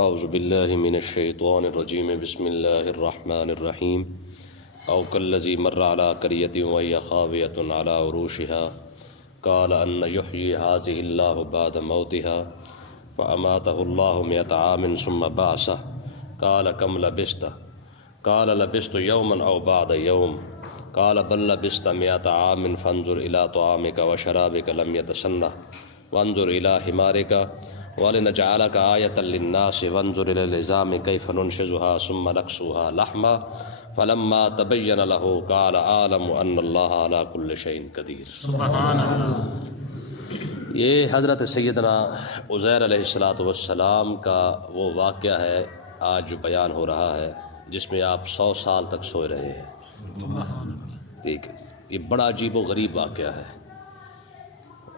اعوذ باللہ من الشیطان الرجیم بسم اللہ الرحمن الرحیم او کالذی مر علی قریۃ وہی خاویۃ علی عروشها قال ان یحیی هذه اللہ بعد موتها فاماتہ اللہ مئۃ عام ثم بعثہ قال کم لبثت قال لبثت یوما او بعد یوم قال بل لبثت مئۃ عام فانظر الی طعامک وشرابک لم یتسنہ وانظر الی حمارک وَلِنَجْعَلَكَ آيَةً لِلنَّاسِ وَانظُرْ إِلَى الْعِظَامِ كَيْفَ نُنشِزُهَا ثُمَّ نَكْسُوهَا لَحْمًا فَلَمَّا تَبَيَّنَ لَهُ قَالَ أَعْلَمُ أَنَّ اللَّهَ عَلَى كُلِّ شَيْءٍ قَدِيرٌ۔ سبحان اللہ۔ یہ حضرت سیدنا عزیر علیہ السلام کا وہ واقعہ ہے آج جو بیان ہو رہا ہے، جس میں آپ 100 سال تک سوئے رہے ہیں۔ ٹھیک ہے، یہ بڑا عجیب و غریب واقعہ ہے۔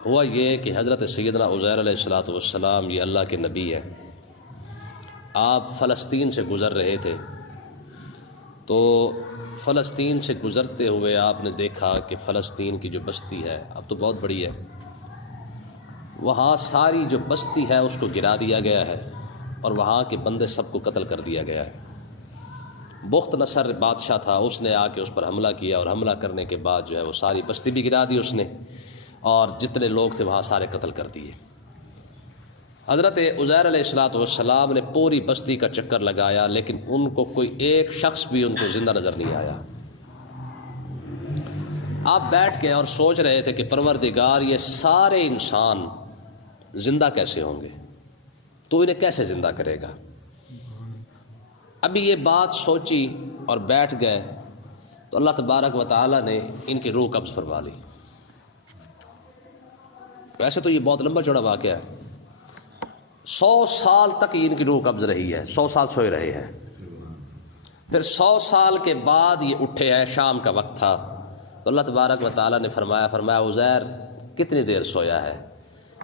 ہوا یہ کہ حضرت سیدنا عزیر علیہ السلام یہ اللہ کے نبی ہیں، آپ فلسطین سے گزر رہے تھے، تو فلسطین سے گزرتے ہوئے آپ نے دیکھا کہ فلسطین کی جو بستی ہے اب تو بہت بڑی ہے، وہاں ساری جو بستی ہے اس کو گرا دیا گیا ہے اور وہاں کے بندے سب کو قتل کر دیا گیا ہے۔ بخت نصر بادشاہ تھا، اس نے آ کے اس پر حملہ کیا اور حملہ کرنے کے بعد جو ہے وہ ساری بستی بھی گرا دی اس نے، اور جتنے لوگ تھے وہاں سارے قتل کر دیے۔ حضرت عزیر علیہ السلام نے پوری بستی کا چکر لگایا، لیکن ان کو کوئی ایک شخص بھی ان کو زندہ نظر نہیں آیا۔ آپ بیٹھ کے اور سوچ رہے تھے کہ پروردگار یہ سارے انسان زندہ کیسے ہوں گے، تو انہیں کیسے زندہ کرے گا؟ ابھی یہ بات سوچی اور بیٹھ گئے تو اللہ تبارک و تعالی نے ان کی روح قبض فرما لی۔ ویسے تو یہ بہت لمبا چوڑا واقعہ ہے، 100 سال تک ان کی روح قبض رہی ہے، 100 سال سوئے رہے ہیں۔ پھر 100 سال کے بعد یہ اٹھے ہیں، شام کا وقت تھا، تو اللہ تبارک و تعالیٰ نے فرمایا عزیر کتنی دیر سویا ہے؟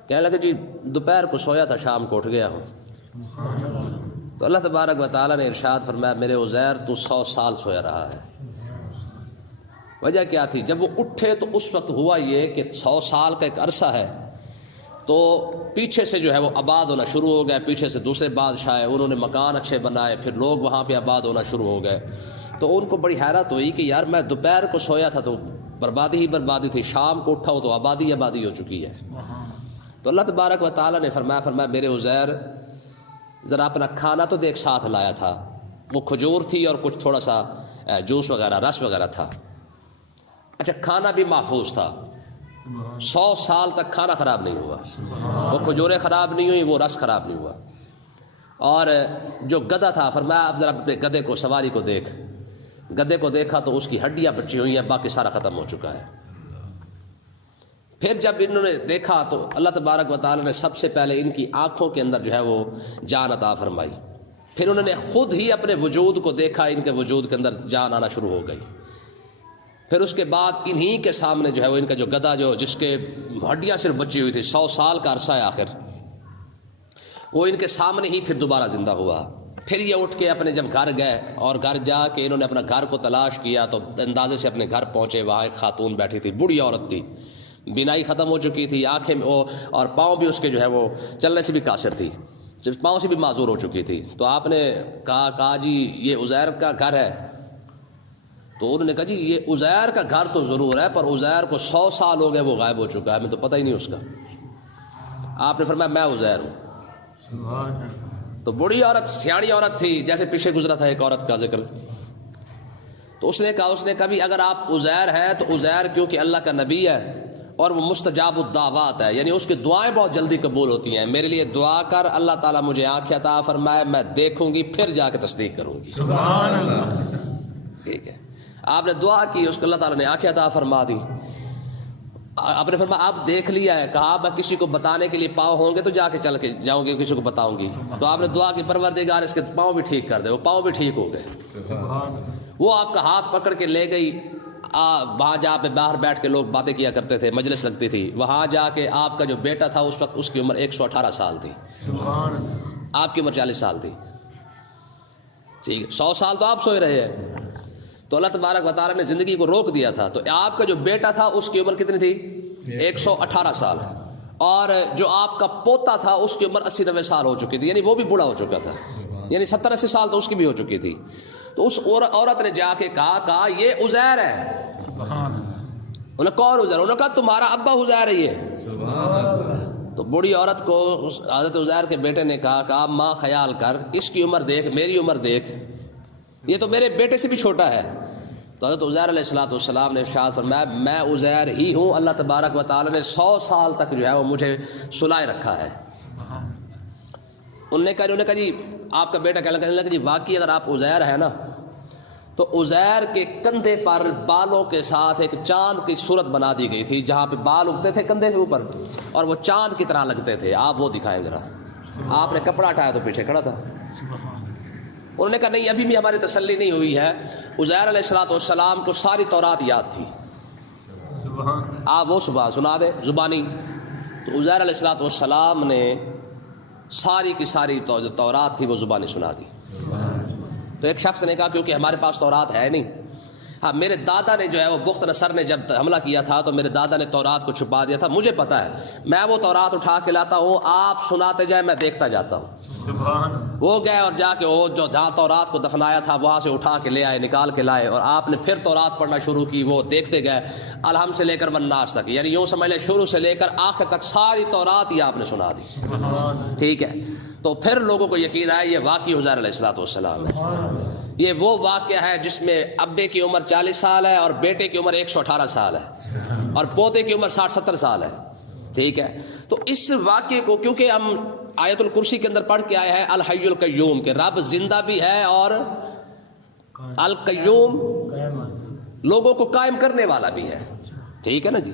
کہنے لگے جی دوپہر کو سویا تھا، شام کو اٹھ گیا ہوں۔ تو اللہ تبارک و تعالیٰ نے ارشاد فرمایا میرے عزیر تو 100 سال سویا رہا ہے۔ وجہ کیا تھی؟ جب وہ اٹھے تو اس وقت ہوا یہ کہ 100 سال کا ایک عرصہ ہے، تو پیچھے سے جو ہے وہ آباد ہونا شروع ہو گئے، پیچھے سے دوسرے بادشاہ آئے، انہوں نے مکان اچھے بنائے، پھر لوگ وہاں پہ آباد ہونا شروع ہو گئے۔ تو ان کو بڑی حیرت ہوئی کہ یار میں دوپہر کو سویا تھا تو بربادی ہی بربادی تھی، شام کو اٹھا ہوں تو آبادی آبادی ہو چکی ہے۔ تو اللہ تبارک و تعالیٰ نے فرمایا میرے عزیر ذرا اپنا کھانا تو دیکھ ساتھ لایا تھا، وہ کھجور تھی اور کچھ تھوڑا سا جوس وغیرہ رس وغیرہ تھا۔ اچھا کھانا بھی محفوظ تھا، 100 سال تک کھانا خراب نہیں ہوا، وہ کھجوریں خراب نہیں ہوئی، وہ رس خراب نہیں ہوا۔ اور جو گدھا تھا فرمایا اب ذرا اپنے گدھے کو، سواری کو دیکھ۔ گدھے کو دیکھا تو اس کی ہڈیاں بچی ہوئی ہیں، باقی سارا ختم ہو چکا ہے۔ پھر جب انہوں نے دیکھا تو اللہ تبارک و تعالیٰ نے سب سے پہلے ان کی آنکھوں کے اندر جو ہے وہ جان عطا فرمائی۔ پھر انہوں نے خود ہی اپنے وجود کو دیکھا، ان کے وجود کے اندر جان آنا شروع ہو گئی۔ پھر اس کے بعد انہی کے سامنے جو ہے وہ ان کا جو گدھا جو جس کے ہڈیاں صرف بچی ہوئی تھی، 100 سال کا عرصہ ہے آخر، وہ ان کے سامنے ہی پھر دوبارہ زندہ ہوا۔ پھر یہ اٹھ کے اپنے جب گھر گئے اور گھر جا کے انہوں نے اپنا گھر کو تلاش کیا تو اندازے سے اپنے گھر پہنچے، وہاں ایک خاتون بیٹھی تھی، بوڑھی عورت تھی، بینائی ختم ہو چکی تھی، آنکھیں اور پاؤں بھی اس کے جو ہے وہ چلنے سے بھی قاصر تھی، پاؤں سے بھی معذور ہو چکی تھی۔ تو آپ نے کہا جی یہ عزیر کا گھر ہے؟ تو انہوں نے کہا جی یہ عزیر کا گھر تو ضرور ہے، پر عزیر کو 100 سال ہو گئے وہ غائب ہو چکا ہے، ہمیں تو پتہ ہی نہیں اس کا۔ آپ نے فرمایا میں عزیر ہوں۔ تو بڑی عورت، سیاڑی عورت تھی، جیسے پیچھے گزرا تھا ایک عورت کا ذکر، تو اس نے کہا بھی اگر آپ عزیر ہیں تو عزیر کیونکہ اللہ کا نبی ہے اور وہ مستجاب الدعوات ہے، یعنی اس کی دعائیں بہت جلدی قبول ہوتی ہیں، میرے لیے دعا کر، اللہ تعالیٰ مجھے آنکھیں عطا فرمائے، میں دیکھوں گی پھر جا کے تصدیق کروں گی۔ سبحان اللہ۔ ٹھیک ہے، آپ نے دعا کی، اس کو اللہ تعالیٰ نے آنکھیں عطا فرما دی۔ آپ نے فرمایا آپ دیکھ لیا ہے؟ کہا میں کسی کو بتانے کے لیے پاؤں ہوں گے تو جا کے چل کے جاؤں گی، کسی کو بتاؤں گی۔ تو آپ نے دعا کی پروردگار اس کے پاؤں بھی ٹھیک کر دے، وہ پاؤں بھی ٹھیک ہو گئے۔ وہ آپ کا ہاتھ پکڑ کے لے گئی، وہاں جا پہ باہر بیٹھ کے لوگ باتیں کیا کرتے تھے، مجلس لگتی تھی، وہاں جا کے آپ کا جو بیٹا تھا اس وقت اس کی عمر 118 سال تھی، آپ کی عمر 40 سال تھی۔ ٹھیک ہے، 100 سال تو آپ سوئے رہے ہیں، تو اللہ تبارک و تعالیٰ نے زندگی کو روک دیا تھا، تو آپ کا جو بیٹا تھا اس کی عمر کتنی تھی؟ 118 سال، اور جو آپ کا پوتا تھا اس کی عمر 80-90 سال ہو چکی تھی، یعنی وہ بھی بوڑھا ہو چکا تھا، یعنی 70-80 سال تو اس کی بھی ہو چکی تھی. تو اس عورت نے جا کے کہا یہ عزیر ہے. انہوں نے کون عزیر؟ انہوں نے کہا تمہارا ابا عزیر ہے یہ. تو بوڑھی عورت کو حضرت عزیر کے بیٹے نے کہا ماں خیال کر، اس کی عمر دیکھ، میری عمر دیکھ، یہ تو میرے بیٹے سے بھی چھوٹا ہے. تو حضرت عزیر علیہ السلام نے ارشاد فرمایا میں عزیر ہی ہوں، اللہ تبارک و تعالی نے 100 سال تک جو ہے وہ مجھے سلائے رکھا ہے. انہوں نے کہا جی آپ کا بیٹا کہنے لگا جی واقعی اگر آپ عزیر ہیں نا، تو عزیر کے کندھے پر بالوں کے ساتھ ایک چاند کی صورت بنا دی گئی تھی، جہاں پہ بال اگتے تھے کندھے کے اوپر اور وہ چاند کی طرح لگتے تھے. آپ وہ دکھائیں ذرا. آپ نے کپڑا ہٹایا تو پیچھے کھڑا تھا. انہوں نے کہا نہیں ابھی بھی ہماری تسلی نہیں ہوئی ہے. عزیر علیہ السلام کو ساری تورات یاد تھی، آپ وہ صبح سنا دے زبانی. تو عزیر علیہ السلام نے ساری کی ساری جو تورات تھی وہ زبانی سنا دی. تو ایک شخص نے کہا کیونکہ ہمارے پاس تورات ہے نہیں. ہاں میرے دادا نے جو ہے وہ بخت نصر نے جب حملہ کیا تھا تو میرے دادا نے تورات کو چھپا دیا تھا، مجھے پتا ہے، میں وہ تورات اٹھا کے لاتا ہوں، آپ سناتے جائیں میں دیکھتا جاتا ہوں. وہ گئے اور جا کے وہ جو جہاں تورات کو دفنایا تھا وہاں سے اٹھا کے لے آئے، نکال کے لائے، اور آپ نے پھر تورات پڑھنا شروع کی. وہ دیکھتے گئے الحم سے لے کر والناس تک، یعنی یوں سمجھ لیں شروع سے لے کر آخر تک ساری تورات ہی آپ نے سنا دی. ٹھیک ہے. تو پھر لوگوں کو یقین آیا یہ واقعی عزیر علیہ السلام ہے. یہ وہ واقعہ ہے جس میں ابے کی عمر 40 سال ہے اور بیٹے کی عمر 118 سال ہے اور پوتے کی عمر 60-70 سال ہے. ٹھیک ہے. تو اس واقعے کو کیونکہ ہم آیت الکرسی کے اندر پڑھ کے آئے ہیں الحی القیوم کہ رب زندہ بھی ہے اور القیوم لوگوں کو قائم کرنے والا بھی ہے. ٹھیک ہے نا جی.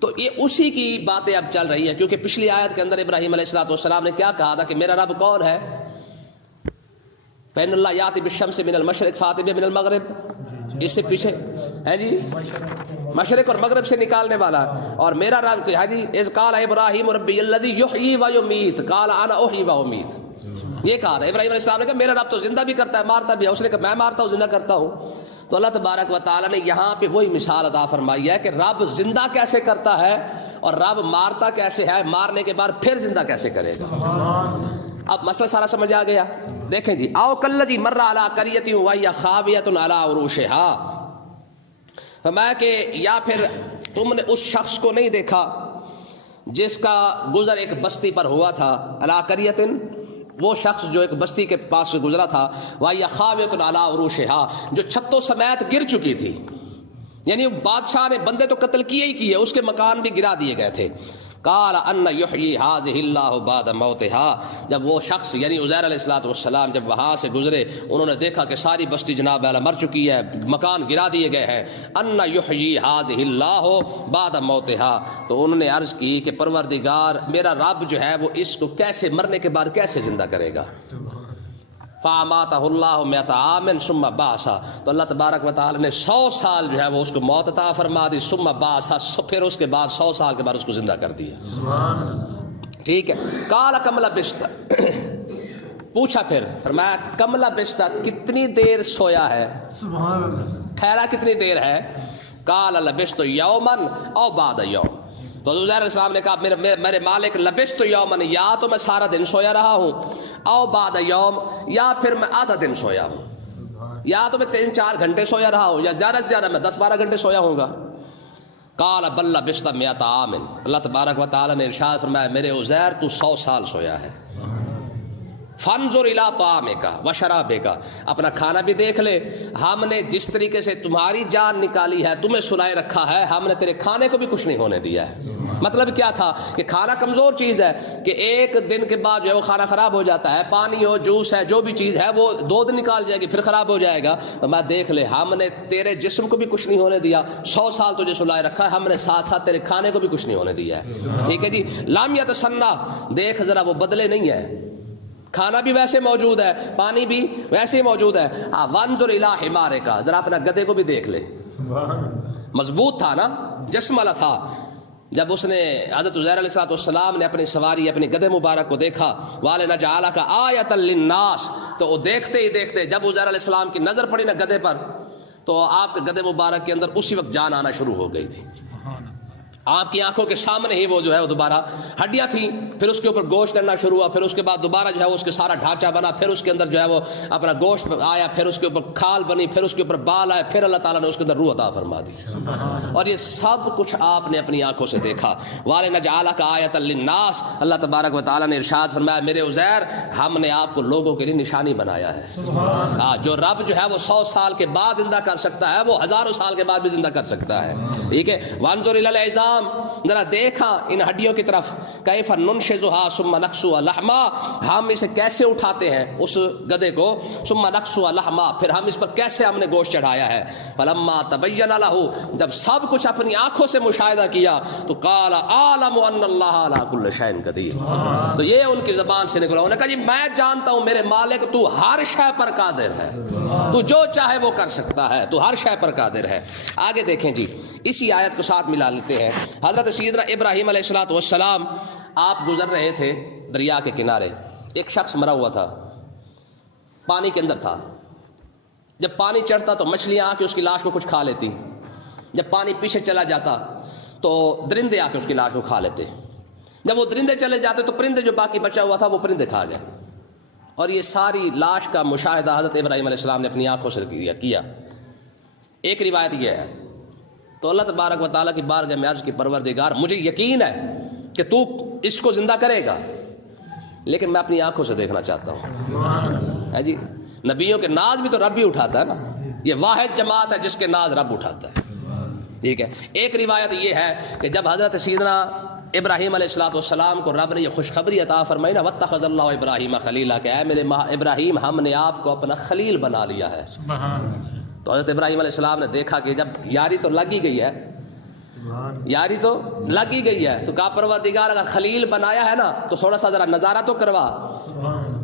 تو یہ اسی کی باتیں اب چل رہی ہیں کیونکہ پچھلی آیت کے اندر ابراہیم علیہ السلام نے کیا کہا تھا کہ میرا رب کون ہے؟ فإن اللہ یاتی بالشمس من المشرق فاتی بہا من المغرب. اس سے پیچھے ہے جی مشرق اور مغرب سے نکالنے والا. اور میرا رب ہے جی اذ قال ابراہیم ربی الذی یحیی و یمیت قال انا احیی و امیت. یہ کہا تھا ابراہیم علیہ السلام نے کہا میرا رب تو زندہ بھی کرتا ہے مارتا بھی ہے. اس نے کہا میں مارتا ہوں زندہ کرتا ہوں. تو اللہ تبارک و تعالی نے یہاں پہ وہی مثال عطا فرمائی ہے کہ رب زندہ کیسے کرتا ہے اور رب مارتا کیسے ہے، مارنے کے بعد پھر زندہ کیسے کرے گا. اب مسئلہ سارا سمجھ آ گیا. دیکھیں جی او کلذی مر علی قریۃ وہی خاویۃ علی عروشها. فرمایا کہ یا پھر تم نے اس شخص کو نہیں دیکھا جس کا گزر ایک بستی پر ہوا تھا. علی قریۃ وہ شخص جو ایک بستی کے پاس سے گزرا تھا، وہی خاویۃ علی عروشها جو چھتوں سمیت گر چکی تھی. یعنی بادشاہ نے بندے تو قتل کیے ہی کیے، اس کے مکان بھی گرا دیے گئے تھے. قال ان یحیی هذه اللہ بعد موتها. جب وہ شخص یعنی عزیر علیہ السلام جب وہاں سے گزرے انہوں نے دیکھا کہ ساری بستی جناب اعلیٰ مر چکی ہے، مکان گرا دیے گئے ہیں. ان یحیی هذه اللہ بعد موتها. تو انہوں نے عرض کی کہ پروردگار میرا رب جو ہے وہ اس کو کیسے مرنے کے بعد کیسے زندہ کرے گا. فاماتہ اللہ مئۃ عام ثم بعثہ. تو اللہ تبارک و تعالی نے 100 سال جو ہے وہ اس کو موت عطا فرما دی. ثم بعثہ پھر اس کے بعد 100 سال کے بعد اس کو زندہ کر دیا. ٹھیک ہے. قال کم لبثت. پوچھا پھر فرمایا کم لبثت کتنی دیر سویا ہے، ٹھہرا کتنی دیر ہے. قال لبثت یوما او بعد یوم. تو عزیر علیہ السلام نے کہا میرے مالک لبثت یوما، یا تو میں سارا دن سویا رہا ہوں، او بعد یوم یا پھر میں آدھا دن سویا ہوں، یا تو میں 3-4 گھنٹے سویا رہا ہوں، یا زیادہ سے زیادہ میں 10-12 گھنٹے سویا ہوں گا. قال بل لبثت مئۃ عام. اللہ تبارک و تعالی نے ارشاد فرمایا میرے عزیر تو 100 سال سویا ہے. فانظر الی طعامک وشرابک. اپنا کھانا بھی دیکھ لے، ہم نے جس طریقے سے تمہاری جان نکالی ہے تمہیں سلائے رکھا ہے، ہم نے تیرے کھانے کو بھی کچھ نہیں ہونے دیا ہے. مطلب کیا تھا کہ کھانا کمزور چیز ہے کہ ایک دن کے بعد جو ہے وہ کھانا خراب ہو جاتا ہے. پانی ہو جوس ہے جو بھی چیز ہے وہ 2 دن نکال جائے گی پھر خراب ہو جائے گا. میں دیکھ لے ہم نے تیرے جسم کو بھی کچھ نہیں ہونے دیا، 100 سال تجھے سلائے رکھا ہے، ہم نے ساتھ ساتھ تیرے کھانے کو بھی کچھ نہیں ہونے دیا ہے. ٹھیک ہے جی. لم یتسنہ. دیکھ ذرا وہ بدلے نہیں ہے، کھانا بھی ویسے موجود ہے، پانی بھی ویسے موجود ہے. وانظر الی حمارک. ذرا اپنا گدھے کو بھی دیکھ لے، مضبوط تھا نا، جسم والا تھا. جب اس نے حضرت عزیر علیہ السلام نے اپنی سواری اپنے گدھے مبارک کو دیکھا وَلِنَجْعَلَكَ آیَةً لِلنَّاسِ. تو وہ دیکھتے ہی دیکھتے جب عزیر علیہ السلام کی نظر پڑی نا گدھے پر تو آپ کے گدھے مبارک کے اندر اسی وقت جان آنا شروع ہو گئی تھی. آپ کی آنکھوں کے سامنے ہی وہ جو ہے وہ دوبارہ ہڈیاں تھیں، پھر اس کے اوپر گوشت چڑھنا شروع ہوا، پھر اس کے بعد دوبارہ جو ہے اس کے سارا ڈھانچہ بنا، پھر اس کے اندر جو ہے وہ اپنا گوشت آیا، پھر اس کے اوپر کھال بنی، پھر اس کے اوپر بال آئے، پھر اللہ تعالیٰ نے اس کے اندر روح عطا فرما دی، اور یہ سب کچھ آپ نے اپنی آنکھوں سے دیکھا۔ وَلِنَجْعَلَكَ آیَةً لِلنَّاسِ، اللہ تبارک و تعالیٰ نے ارشاد فرمایا میرے عزیر ہم نے آپ کو لوگوں کے لیے نشانی بنایا ہے۔ جو رب جو ہے وہ 100 سال کے بعد زندہ کر سکتا ہے، وہ ہزاروں سال کے بعد بھی زندہ کر سکتا ہے، ٹھیک ہے۔ وَانظُرْ إِلَى الْعِظَامِ، ذرا دیکھا ان ہڈیوں کی طرف، کیف ننشزها ثم نکسوها لحما، ہم اسے کیسے اٹھاتے ہیں اس گدھے کو، ثم نکسوها لحما، پھر ہم اس پر کیسے ہم نے گوشت چڑھایا ہے، فلما تبین له، جب سب کچھ اپنی آنکھوں سے مشاہدہ کیا تو قال اعلم ان اللہ علی کل شیء قدیر، تو یہ ان کی زبان سے نکلا، انہوں نے کہا جی میں جانتا ہوں میرے مالک تو ہر شے پر قادر ہے، تو جو چاہے وہ کر سکتا ہے، تو ہر شے پر قادر ہے۔ آگے دیکھیں جی، اسی آیت کو ساتھ ملا لیتے ہیں۔ حضرت سیدنا ابراہیم علیہ السلام آپ گزر رہے تھے دریا کے کنارے، ایک شخص مرا ہوا تھا، پانی کے اندر تھا، جب پانی چڑھتا تو مچھلیاں آ کے اس کی لاش کو کچھ کھا لیتی، جب پانی پیچھے چلا جاتا تو درندے آ کے اس کی لاش کو کھا لیتے، جب وہ درندے چلے جاتے تو پرندے جو باقی بچا ہوا تھا وہ پرندے کھا گئے، اور یہ ساری لاش کا مشاہدہ حضرت ابراہیم علیہ السلام نے اپنی آنکھوں سے کیا۔ ایک روایت یہ ہے، تو اللہ تبارک و تعالیٰ کی بارگاہ میں عرض کی پروردگار مجھے یقین ہے کہ تو اس کو زندہ کرے گا، لیکن میں اپنی آنکھوں سے دیکھنا چاہتا ہوں۔ ہے جی، نبیوں کے ناز بھی تو رب ہی اٹھاتا ہے نا، یہ واحد جماعت ہے جس کے ناز رب اٹھاتا ہے، ٹھیک ہے۔ ایک روایت یہ ہے کہ جب حضرت سیدنا ابراہیم علیہ السلام کو رب نے یہ خوشخبری عطا فرمائی نا، وَاتَّخَذَ اللَّهُ إِبْرَاهِيمَ خَلِيلًا، کہ اے میرے ابراہیم ہم نے آپ کو اپنا خلیل بنا لیا ہے، تو حضرت ابراہیم علیہ السلام نے دیکھا کہ جب یاری تو لگ ہی گئی ہے، یاری تو لگ ہی گئی ہے، تو کہا پروردگار اگر خلیل بنایا ہے نا تو تھوڑا سا ذرا نظارہ تو کروا۔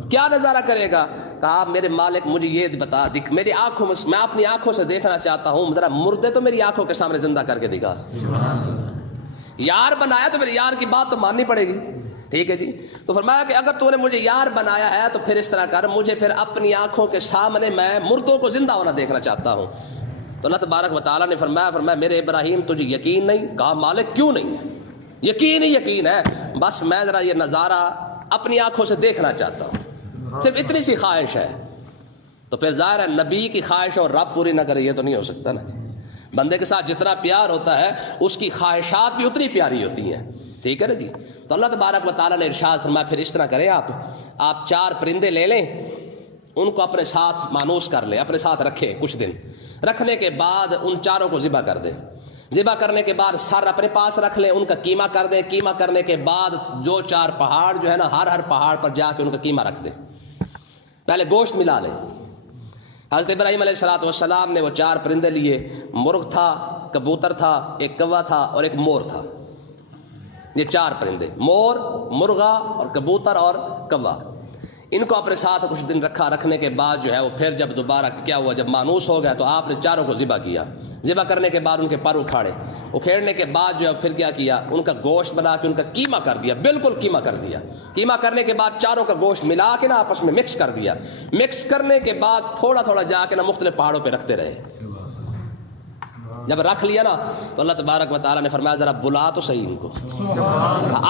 کیا نظارہ کرے گا؟ کہا میرے مالک مجھے یہ بتا، میری آنکھوں میں اپنی آنکھوں سے دیکھنا چاہتا ہوں، ذرا مردے تو میری آنکھوں کے سامنے زندہ کر کے دکھا۔ یار بنایا تو میرے یار کی بات تو ماننی پڑے گی، ٹھیک ہے جی۔ تو فرمایا کہ اگر تو نے مجھے یار بنایا ہے تو پھر اس طرح کر، مجھے پھر اپنی آنکھوں کے سامنے میں مردوں کو زندہ ہونا دیکھنا چاہتا ہوں۔ تو اللہ تبارک و تعالیٰ نے فرمایا میرے ابراہیم تجھے یقین نہیں؟ کہا مالک کیوں نہیں ہے؟ یقین ہی یقین ہے، بس میں ذرا یہ نظارہ اپنی آنکھوں سے دیکھنا چاہتا ہوں، صرف اتنی سی خواہش ہے۔ تو پھر ظاہر ہے نبی کی خواہش اور رب پوری نہ کرے یہ تو نہیں ہو سکتا نا، بندے کے ساتھ جتنا پیار ہوتا ہے اس کی خواہشات بھی اتنی پیاری ہوتی ہیں، ٹھیک ہے نا جی۔ تو اللہ تبارک و تعالیٰ نے ارشاد فرمایا پھر اس طرح کریں، آپ 4 پرندے لے لیں، ان کو اپنے ساتھ مانوس کر لیں، اپنے ساتھ رکھیں کچھ دن، رکھنے کے بعد ان 4 کو ذبح کر دیں، ذبح کرنے کے بعد سر اپنے پاس رکھ لیں، ان کا قیمہ کر دیں، قیمہ کرنے کے بعد جو 4 پہاڑ جو ہے نا ہر پہاڑ پر جا کے ان کا قیمہ رکھ دیں، پہلے گوشت ملا لیں۔ حضرت ابراہیم علیہ السلام نے وہ 4 پرندے لیے، مرغ تھا، کبوتر تھا، ایک کوا تھا اور ایک مور تھا، یہ 4 پرندے، مور، مرغا اور کبوتر اور کوا، ان کو اپنے ساتھ کچھ دن رکھا، رکھنے کے بعد جو ہے وہ پھر جب دوبارہ کیا ہوا، جب مانوس ہو گیا تو آپ نے 4 کو ذبح کیا، ذبح کرنے کے بعد ان کے پر اکھاڑے، اکھیڑنے کے بعد جو ہے پھر کیا کیا، ان کا گوشت بنا کے ان کا قیمہ کر دیا، بالکل قیمہ کر دیا، قیمہ کرنے کے بعد 4 کا گوشت ملا کے نا آپس میں مکس کر دیا، مکس کرنے کے بعد تھوڑا تھوڑا جا کے نا مختلف پہاڑوں پہ رکھتے رہے، جب رکھ لیا نا تو اللہ تبارک و تعالیٰ نے فرمایا ذرا بلا تو صحیح ان کو،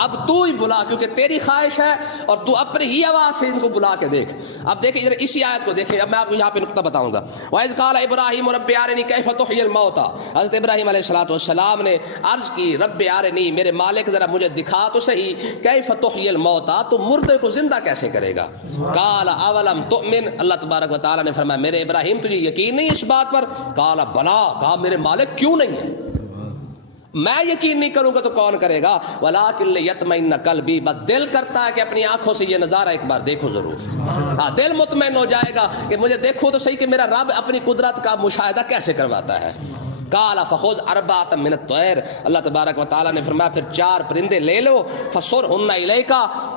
اب تو ہی بلا کیونکہ تیری خواہش ہے اور تو اپنی ہی آواز سے ان کو بلا کے دیکھ۔ اب دیکھیں ادھر اسی آیت کو دیکھیں، اب میں آپ کو یہاں پہ نقطہ بتاؤں گا۔ وَإِذْ قَالَ إِبْرَاهِيمُ رَبِّ أَرِنِي كَيْفَ تُحْيِي الْمَوْتَى، حضرت ابراہیم علیہ السلام نے عرض کی رب ارنی، میرے مالک ذرا مجھے دکھا تو صحیح، کیف تحیی الموتى، تو مردے کو زندہ کیسے کرے گا۔ قال اولم تؤمن، اللہ تبارک و تعالیٰ نے فرمایا میرے ابراہیم تجھے یقین نہیں اس بات پر؟ قال بلا، کہا میرے مالک کیوں نہیں ہے، میں یقین نہیں کروں گا تو کون کرے گا، ولیکن لیطمئن قلبی، بس دل کرتا ہے کہ اپنی آنکھوں سے یہ نظارہ ایک بار دیکھو ضرور، ہاں دل مطمئن ہو جائے گا کہ مجھے دیکھو تو صحیح کہ میرا رب اپنی قدرت کا مشاہدہ کیسے کرواتا ہے۔ قال فخذ 4 من الطير، اللہ تبارک و تعالیٰ نے فرمایا پھر 4 پرندے لے لو، فصرهن الیک،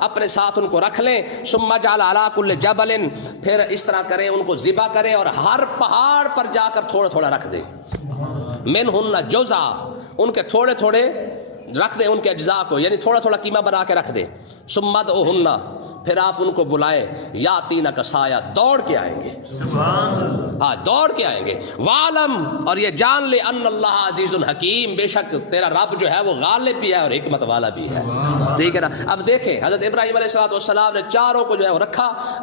اپنے ساتھ ان کو رکھ لیں، ثم اجعل على كل جبل، پھر اس طرح کریں ان کو ذبح کریں اور ہر پہاڑ پر جا کر تھوڑا تھوڑا رکھ دیں، منہن جزء، ان کے تھوڑے تھوڑے رکھ دیں ان کے اجزاء کو، یعنی تھوڑا تھوڑا قیمہ بنا کے رکھ دیں، ثم ادعوهن، پھر آپ ان کو بلائیں، یاتین کسایا، دوڑ کے آئیں گے، ہاں دوڑ کے آئیں گے، وعلم، اور یہ جان لے، ان اللہ عزیز الحکیم، بے شک تیرا رب جو ہے وہ غالب بھی ہے اور حکمت والا بھی ہے، ٹھیک ہے نا۔ اب دیکھیں حضرت ابراہیم علیہ السلام نے چاروں کو جو ہے وہ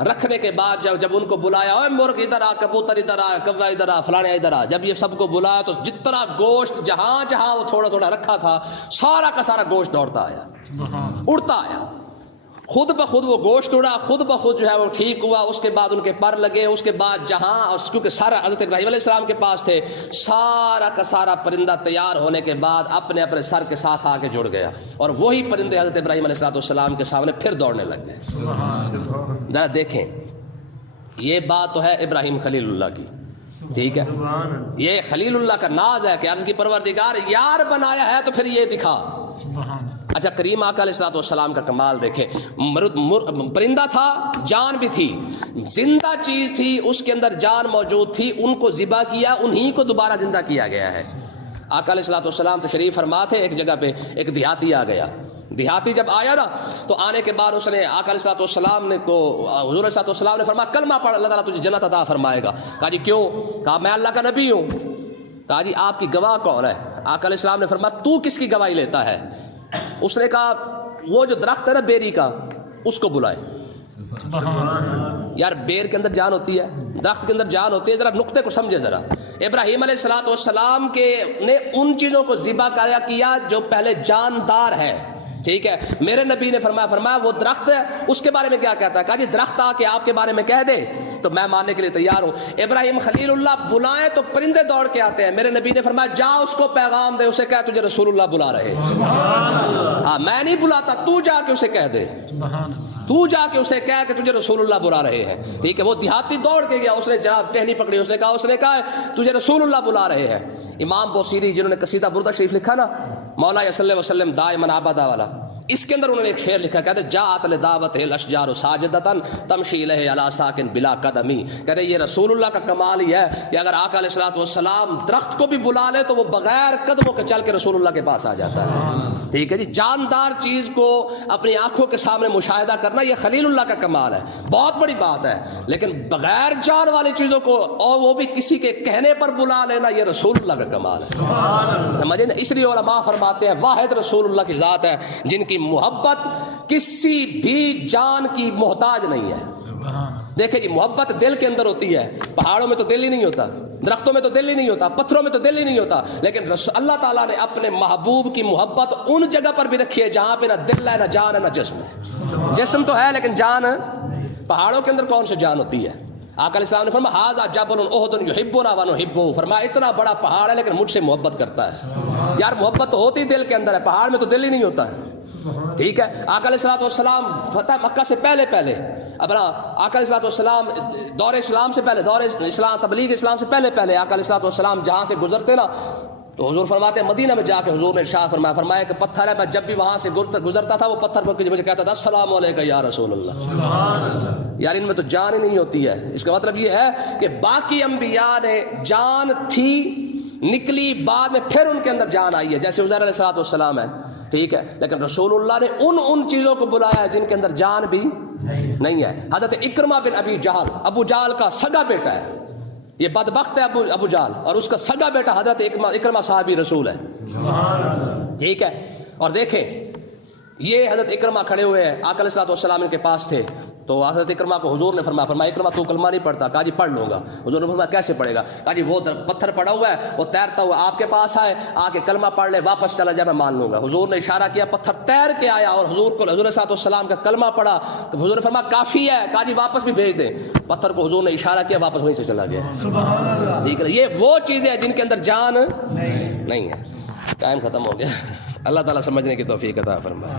رکھنے کے بعد جب ان کو بلایا، اوے مرغ ادھر آ، کبوتر ادھر آ، کوا ادھر آ، فلانے ادھر آ، جب یہ سب کو بلایا تو جتنا گوشت جہاں جہاں وہ تھوڑا تھوڑا رکھا تھا سارا کا سارا گوشت دوڑتا آیا، اڑتا آیا، خود بخود وہ گوشت اڑا، خود بخود جو ہے وہ ٹھیک ہوا، اس کے بعد ان کے پر لگے، اس کے بعد جہاں، کیونکہ سارا حضرت ابراہیم علیہ السلام کے پاس تھے، سارا کا سارا پرندہ تیار ہونے کے بعد اپنے اپنے سر کے ساتھ آ کے جڑ گیا، اور وہی پرندے حضرت ابراہیم علیہ السلام کے سامنے پھر دوڑنے لگ گئے۔ ذرا دیکھیں، یہ بات تو ہے ابراہیم خلیل اللہ کی، ٹھیک ہے، یہ خلیل اللہ کا ناز ہے کہ عرض کی پروردگار یار بنایا ہے تو پھر یہ دکھا۔ اچھا کریم آقا علیہ السلام کا کمال دیکھیں، پرندہ تھا، جان بھی تھی، زندہ چیز تھی، اس کے اندر جان موجود تھی، ان کو ذبح کیا، انہی کو دوبارہ زندہ کیا گیا ہے۔ آقا علیہ السلام تشریف فرما تھے، ایک جگہ پہ ایک دیہاتی آ گیا، دیہاتی جب آیا نا تو آنے کے بعد اس نے آقا علیہ السلام نے کو حضور علیہ السلام نے فرمایا کلمہ پڑھ، اللہ تعالیٰ تجھے جنت عطا فرمائے گا۔ کہا جی کیوں؟ کہا میں اللہ کا نبی ہوں۔ کہا جی آپ کی گواہ کون ہے؟ آقا علیہ السلام نے فرمایا تو کس کی گواہی لیتا ہے؟ اس نے کہا وہ جو درخت ہے نا بیری کا، اس کو بلائے۔ یار بیر کے اندر جان ہوتی ہے، درخت کے اندر جان ہوتی ہے، ذرا نقطے کو سمجھے ذرا۔ ابراہیم علیہ السلام نے ان چیزوں کو ذبح کیا جو پہلے جاندار ہے، ٹھیک ہے۔ میرے نبی نے فرمایا وہ درخت ہے، اس کے بارے میں کیا کہتا ہے؟ کہا جی درخت آ کے آپ کے بارے میں کہہ دے تو میں ماننے کے لیے تیار ہوں۔ ابراہیم خلیل اللہ بلائیں تو پرندے دوڑ کے آتے ہیں، میرے نبی نے فرمایا جا اس کو پیغام دے، اسے کہہ تجھے رسول اللہ بلا رہے ہیں۔ ہاں میں نہیں بلاتا، تو جا کے اسے کہہ دے، تو جا کے اسے کہہ کہ تجھے رسول اللہ بلا رہے ہیں، ٹھیک ہے۔ وہ دیہاتی دوڑ کے گیا، اس نے جناب ٹہنی پکڑی، اس نے کہا تجھے رسول اللہ بلا رہے ہیں۔ امام بوصیری جنہوں نے قصیدہ بردہ شریف لکھا نا، مولا صلی اللہ علیہ وسلم دائما ابدا والا، اس کے اندر انہوں نے ایک شعر لکھا، کہتے جاءت لدعوتہ الاشجار ساجدۃ تمشی الیہ علی ساکن بلا قدمی۔ کہتے یہ رسول اللہ کا کمال ہی ہے کہ اگر آقا علیہ السلام درخت کو بھی بلا لے تو وہ بغیر قدموں کے چل کے رسول اللہ کے پاس آ جاتا ہے، ٹھیک ہے جی۔ جاندار چیز کو اپنی آنکھوں کے سامنے مشاہدہ کرنا یہ خلیل اللہ کا کمال ہے، بہت بڑی بات ہے، لیکن بغیر جان والی چیزوں کو اور وہ بھی کسی کے کہنے پر بلا لینا یہ رسول اللہ کا کمال ہے، سمجھے نا۔ اس لیے علماء فرماتے ہیں واحد رسول اللہ کی ذات ہے جن کی محبت کسی بھی جان کی محتاج نہیں ہے۔ دیکھیں جی محبت دل کے اندر ہوتی ہے، پہاڑوں میں تو دل ہی نہیں ہوتا، درختوں میں تو دل ہی نہیں ہوتا، پتھروں میں تو دل ہی نہیں ہوتا، لیکن اللہ تعالیٰ نے اپنے محبوب کی محبت ان جگہ پر بھی رکھی ہے جہاں پہ نہ دل ہے، نہ جان ہے، نہ جسم ہے۔ جسم تو ہے لیکن جان، پہاڑوں کے اندر کون سی جان ہوتی ہے؟ آقا علیہ السلام نے فرمایا ھذا جبل احد یحبنا ونحبہ، فرمایا اتنا بڑا پہاڑ ہے لیکن مجھ سے محبت کرتا ہے۔ یار محبت تو ہوتی دل کے اندر ہے، پہاڑ میں تو دل ہی نہیں ہوتا ہے، ٹھیک ہے۔ آقا علیہ السلام فتح مکہ سے پہلے اپنا آقا علیہ السلام دور اسلام سے پہلے، دور اسلام تبلیغ اسلام سے پہلے آقا علیہ السلام جہاں سے گزرتے نا تو حضور فرماتے ہیں مدینہ میں جا کے حضور نے ارشاد فرمایا کہ پتھر ہے، میں جب بھی وہاں سے گزرتا تھا وہ پتھر پکڑ کے مجھے کہتا تھا السلام علیکم یا رسول اللہ۔ یار ان میں تو جان ہی نہیں ہوتی ہے۔ اس کا مطلب یہ ہے کہ باقی انبیاء نے جان تھی، نکلی بعد میں، پھر ان کے اندر جان آئی ہے، جیسے عزیر علیہ السلام ہے، ٹھیک ہے، لیکن رسول اللہ نے ان چیزوں کو بلایا ہے جن کے اندر جان بھی نہیں ہے۔ حضرت اکرمہ بن ابی جہل، ابو جہل کا سگا بیٹا ہے، یہ بدبخت ہے ابو جہل، اور اس کا سگا بیٹا حضرت اکرمہ صحابی رسول ہے، ٹھیک ہے۔ اور دیکھیں یہ حضرت اکرمہ کھڑے ہوئے ہیں، آقا علیہ السلام ان کے پاس تھے، تو حضرت اکرمہ کو حضور نے فرمایا اکرمہ تو کلمہ نہیں پڑھتا؟ کہا جی پڑھ لوں گا۔ حضور نے فرمایا کیسے پڑھے گا؟ کہا جی وہ پتھر پڑا ہوا ہے، وہ تیرتا ہوا آپ کے پاس آئے، آ کے کلمہ پڑھ لے، واپس چلا جائے، میں مان لوں گا۔ حضور نے اشارہ کیا، پتھر تیر کے آیا اور حضور علیہ السلام کا کلمہ پڑھا، تو حضور نے فرمایا کافی ہے، کہا جی واپس بھی بھیج دیں۔ پتھر کو حضور نے اشارہ کیا، واپس وہیں سے چلا گیا، ٹھیک ہے۔ یہ وہ چیزیں ہیں جن کے اندر جان نہیں ہے۔ ٹائم ختم ہو گیا، اللہ تعالیٰ سمجھنے کی توفیق عطا فرمائے۔